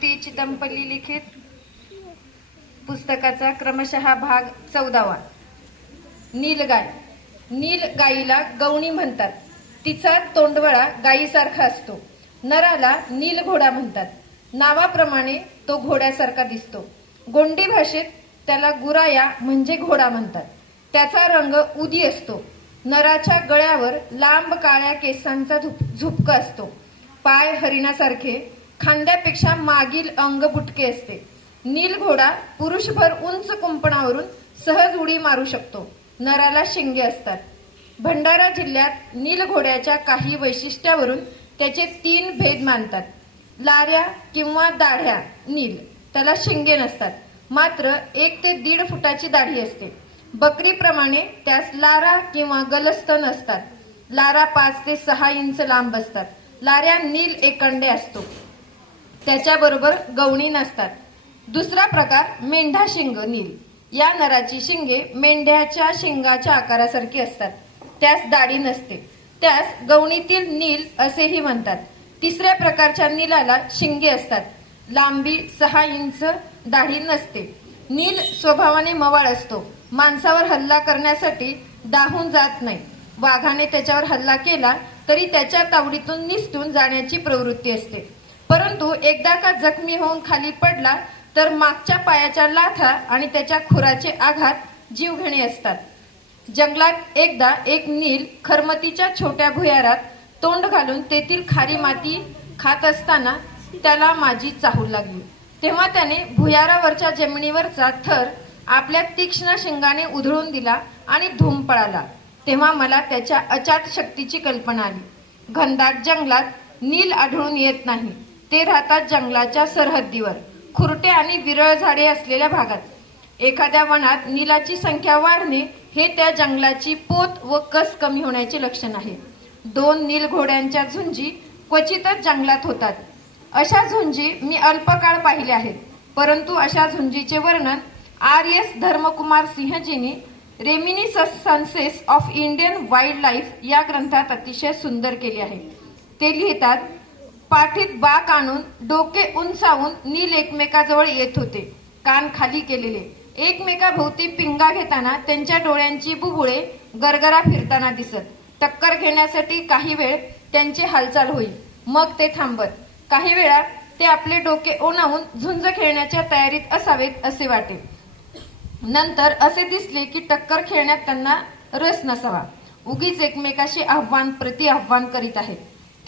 मारुती चिदंपल्ली लिखित पुस्तकाचा क्रमशः भाग चौदावा. नीलगाय नील गायीला गवणी म्हणतात. तिचा तोंडवळा गायीसारखा असतो. नराला नील घोडा म्हणतात. नावाप्रमाणे तो घोड्यासारखा दिसतो. गोंडी भाषेत त्याला गुराया म्हणजे घोडा म्हणतात. त्याचा रंग उदी असतो. नराच्या गळ्यावर लांब काळ्या केसांचा झुपका असतो. पाय हरिणासारखे खांद्यापेक्षा मागील अंग बुटके असते. नील घोडा पुरुषभर उंच कुंपणावरून सहज उडी मारू शकतो. नराला शिंगे असतात. भंडारा जिल्ह्यात नील घोड्याच्या काही वैशिष्ट्यावरून त्याचे तीन भेद मानतात. लाऱ्या किंवा दाढ्या नील त्याला शिंगे नसतात. मात्र एक ते दीड फुटाची दाढी असते. बकरीप्रमाणे त्यास लारा किंवा गलस्त नसतात लारा पाच ते सहा इंच लांब असतात. लाऱ्या नील एकंडे असतो. त्याच्याबरोबर गवणी नसतात. दुसरा प्रकार मेंढा शिंग नील. या नराची शिंगे मेंढ्याच्या शिंगाच्या आकारासारखी असतात. त्यास दाढी नसते. त्यास गवणीतील नील असेही म्हणतात. तिसऱ्या प्रकारच्या नीलाला शिंगे असतात. लांबी सहा इंच दाढी नसते. नील स्वभावाने मवाळ असतो. माणसावर हल्ला करण्यासाठी दाहून जात नाही. वाघाने त्याच्यावर हल्ला केला तरी त्याच्या तावडीतून निसटून जाण्याची प्रवृत्ती असते. परंतु एकदा का जखमी होऊन खाली पडला तर मागच्या पायाच्या लाथा आणि त्याच्या खुराचे आघात जीवघेणे असतात. जंगलात एकदा एक नील खरमतीच्या छोट्या भुयारात तोंड घालून तेथील खारी माती खात असताना त्याला माझी चाहूल लागली. तेव्हा त्याने भुयारावरच्या जमिनीवरचा थर आपल्या तीक्ष्ण शिंगाने उधळून दिला आणि धूम पळाला. तेव्हा मला त्याच्या अचाट शक्तीची कल्पना आली. घनदाट जंगलात नील आढळून येत नाही. ते राहतात जंगलाच्या सरहद्दीवर. खुरटे आणि विरळ झाडे असलेल्या भागात. एखाद्या वनात नीलाची संख्या वाढणे हे त्या जंगलाची पोत व कस कमी होण्याचे लक्षण आहे. दोन नील घोड्यांच्या झुंजी क्वचितच जंगलात होतात. अशा झुंजी मी अल्पकाळ पाहिल्या आहेत. परंतु अशा झुंजीचे वर्णन R S Dharmakumar सिंहजींनी reminiscences of Indian wild life या ग्रंथात अतिशय सुंदर केले आहे. ते लिहितात पाठीत बाक आणून डोके उंचावून नील एकमेकाजवळ येत होते. कान खाली केलेले. एकमेकाभोवती पिंगा घेताना त्यांच्या डोळ्यांची बुबुळे गरगरा फिरताना दिसत. टक्कर घेण्यासाठी काही वेळ त्यांची हालचाल होईल. मग ते थांबत. काही वेळा ते आपले डोके ओनावून झुंज खेळण्याच्या तयारीत असावेत असे वाटे. नंतर असे दिसले की टक्कर खेळण्यात त्यांना रस नसावा. उगीच एकमेकाशी आव्हान प्रति आव्हान करीत आहेत.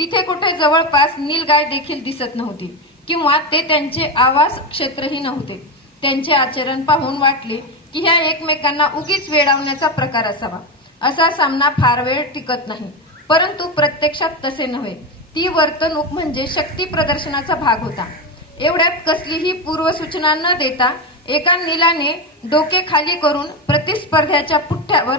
तिथे कुठे जवळपास नीलगाय देखील दिसत नव्हती. किंवा ते त्यांचे आवास क्षेत्रही नव्हते. त्यांचे आचरण पाहून वाटले की ह्या एकमेकांना उगीच वेडावण्याचा प्रकार असावा. असा सामना फार वेळ टिकत नाही. परंतु प्रत्यक्षात तसे नव्हे. ती वर्तणूक म्हणजे शक्ती प्रदर्शनाचा भाग होता. एवढ्यात कसलीही पूर्वसूचना न देता एका नीलाने डोके खाली करून प्रतिस्पर्ध्याच्या पुठ्ठ्यावर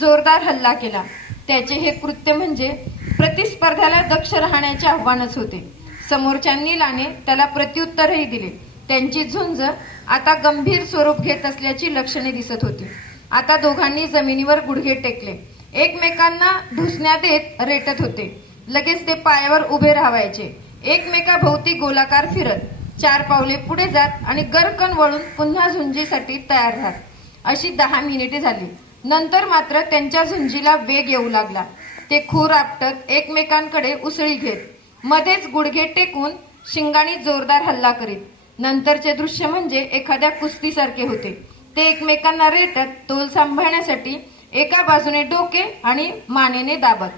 जोरदार हल्ला केला. त्याचे हे कृत्य म्हणजे प्रतिस्पर्ध्याला दक्ष राहण्याचे आव्हानच होते. समोरच्या नीलाने त्याला प्रत्युत्तरही दिले. त्यांची झुंज आता गंभीर स्वरूप घेत असल्याची लक्षणे दिसत होती. आता दोघांनी जमिनीवर गुडघे टेकले. एकमेकांना ढुसण्या देत रेटत होते. लगेच ते पायावर उभे राहायचे एकमेकाभोवती गोलाकार फिरत चार पावले पुढे जात आणि गरकन वळून पुन्हा झुंजीसाठी तयार राहत. अशी दहा मिनिटे झाली. नंतर मात्र त्यांच्या झुंजीला वेग येऊ लागला. ते खूर आपटत एकमेकांकडे उसळी घेत. मध्येच गुडघे टेकून शिंगाणी जोरदार हल्ला करीत. नंतरचे दृश्य म्हणजे एखाद्या कुस्तीसारखे होते. ते एकमेकांना रेटत तोल सांभाळण्यासाठी एका बाजूने डोके आणि मानेने दाबत.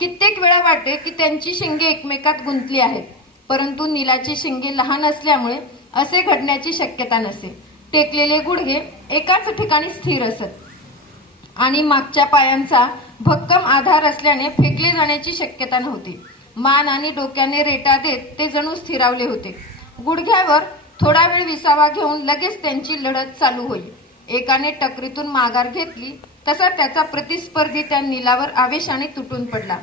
कित्येक वेळा वाटे की त्यांची शिंगे एकमेकात गुंतली आहेत परंतु नीलाची शिंगे लहान असल्यामुळे असे घडण्याची शक्यता नसे. टेकलेले गुडघे एकाच ठिकाणी स्थिर असत. आणि मागच्या पायांचा भक्कम आधार असल्याने फेकले जाण्याची शक्यता नव्हती. मान आणि डोक्याने रेटा देत ते जणू स्थिरावले होते. गुडघ्यावर थोडा वेळ विसावा घेऊन लगेच त्यांची लढत चालू होईल. एकाने टकरीतून माघार घेतली तसा त्याचा प्रतिस्पर्धी त्या नीलावर आवेशाने तुटून पडला.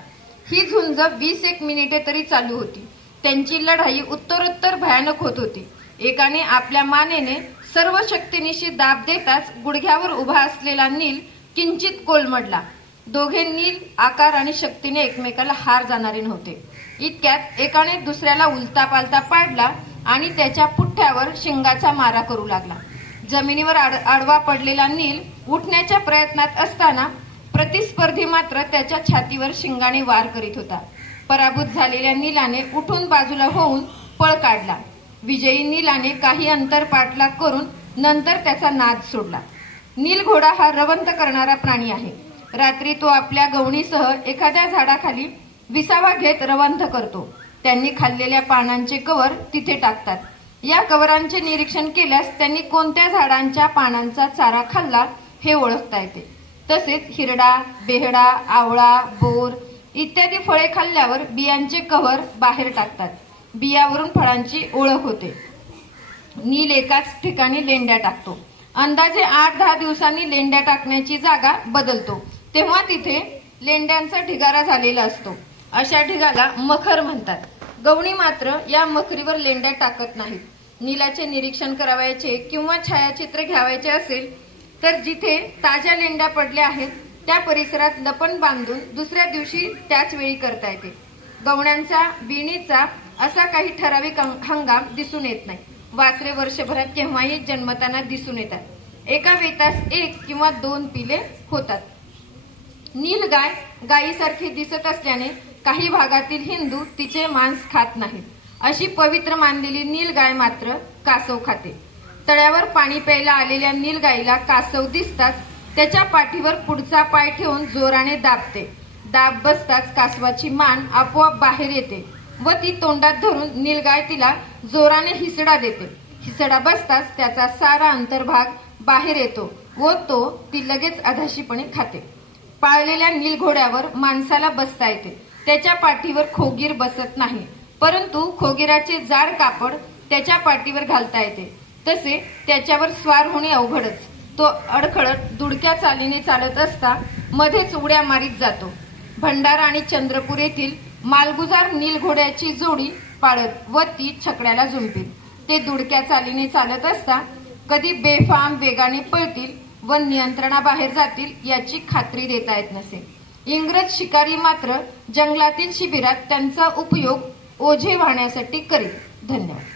ही झुंज वीस एक मिनिटे तरी चालू होती. त्यांची लढाई उत्तरोत्तर भयानक होत होती. एकाने आपल्या मानेने सर्व शक्तीनिशी दाब देताच गुडघ्यावर उभा असलेला नील किंचित कोलमडला दोघे नील आकार आणि शक्तीने एकमेकाला हार जाणारे नव्हते. इतक्यात एकाने दुसऱ्याला उलता पालता पाडला आणि त्याच्या पुठ्ठ्यावर शिंगाचा मारा करू लागला. जमिनीवर आड आडवा पडलेला नील उठण्याच्या प्रयत्नात असताना प्रतिस्पर्धी मात्र त्याच्या छातीवर शिंगाने वार करीत होता. पराभूत झालेल्या नीलाने उठून बाजूला होऊन पळ काढला. विजयी नीलाने काही अंतर पाठलाग करून नंतर त्याचा नाद सोडला. नीलघोडा हा रवंत करणारा प्राणी आहे. रात्री तो आपल्या गवणीसह एखाद्या झाडाखाली विसावा घेत रवंथ करतो. त्यांनी खाल्लेल्या पानांचे कवर तिथे टाकतात. या कवरांचे निरीक्षण केल्यास त्यांनी कोणत्या झाडांच्या पानांचा चारा खाल्ला हे ओळखता येते. तसेच हिरडा बेहडा आवळा बोर इत्यादी फळे खाल्ल्यावर बियांचे कव्हर बाहेर टाकतात. बियावरून फळांची ओळख होते. नील एकाच ठिकाणी लेंड्या टाकतो. अंदाजे आठ दहा दिवसांनी लेंड्या टाकण्याची जागा बदलतो. तेव्हा तिथे लेंड्यांचा ढिगारा झालेला असतो. अशा ढिगाला मखर म्हणतात. गवणी मात्र या मखरीवर लेंड्या टाकत नाहीत. नीलाचे निरीक्षण करावयाचे किंवा छायाचित्र घ्यावायचे असेल तर जिथे ताज्या लेंड्या पडल्या आहेत त्या परिसरात लपण बांधून दुसऱ्या दिवशी त्याच वेळी करता येते. गवण्यांचा बिणीचा असा काही ठराविक हंगाम दिसून येत नाही. वासरे वर्षभरात केव्हाही जन्मताना दिसून येतात. एका वेतास एक किंवा दोन पिले होतात. नील गाय गायीसारखी दिसत असल्याने काही भागातील हिंदू तिचे मांस खात नाहीत. अशी पवित्र मानलेली नील गाय मात्र कासव खाते. तळ्यावर पाणी प्यायला आलेल्या नील गायीला कासव दिसताच त्याच्या पाठीवर पुढचा पाय ठेवून जोराने दाबते. दाब बसताच कासवाची मान आपोआप बाहेर येते. व ती तोंडात धरून नीलगाय तिला जोराने हिसडा देते. हिसडा बसताच त्याचा सारा अंतर्भाग बाहेर येतो व तो ती लगेच अधाशीपणे खाते. पाळलेल्या नीलघोड्यावर माणसाला बसता येते. त्याच्या पाठीवर खोगीर बसत नाही. परंतु खोगीराचे जाड कापड त्याच्या पाठीवर घालता येते. तसे त्याच्यावर स्वार होणे अवघडच. तो अडखळत दुडक्या चालीने चालत असता मध्येच उड्या मारीत जातो. भंडारा आणि चंद्रपूर येथील मालगुजार नीलघोड्याची जोडी पाळत व ती छकड्याला झुंपील. ते दुडक्या चालीने चालत असता कधी बेफाम वेगाने पळतील व नियंत्रणाबाहेर जातील याची खात्री देता येत नसे. इंग्रज शिकारी मात्र जंगलातील शिबिरात त्यांचा उपयोग ओझे वाहण्यासाठी करीत. धन्यवाद.